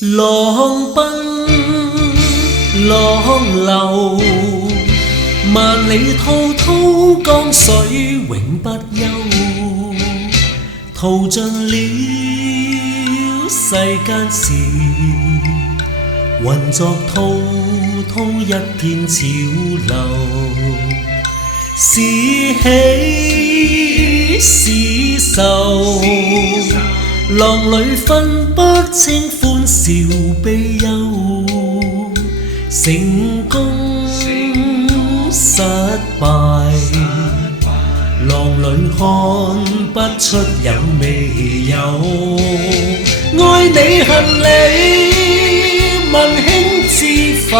浪奔浪流，萬里滔滔江水永不休，淘盡了世間事，混作滔滔一片潮流，是喜是愁，浪裏分不清歡笑悲憂，成功失敗，浪裏看不出有未有。愛你恨你，問兄知否？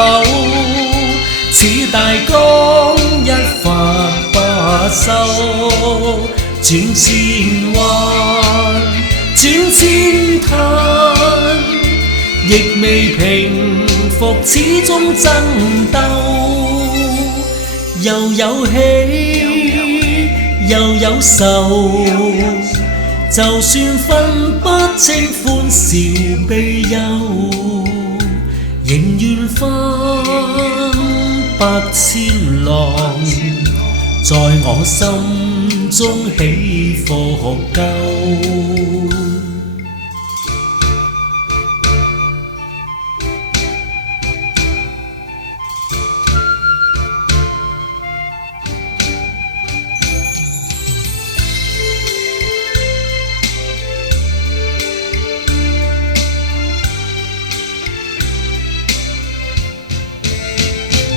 似大江一發不收，轉千彎轉千灘，亦未平復，始終爭鬥。又有喜又有愁，就算分不清歡笑悲憂，仍願分百千浪，在我心中起伏夠。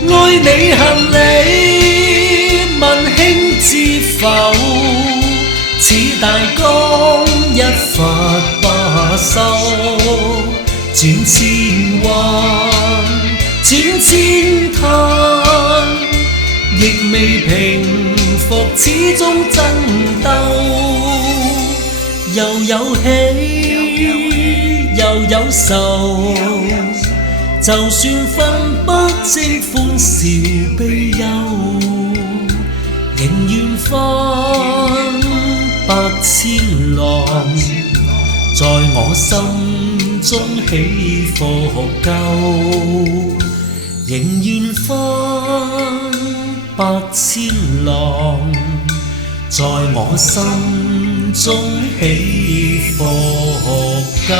愛你恨你，問兄知否？似大江一發不收，轉千彎轉千灘，亦未平復，始終爭鬥。又有喜又有愁，就算分不清歡笑悲憂，仍願分百千浪，在我心中起伏夠。仍願分百千浪，在我心中起伏夠。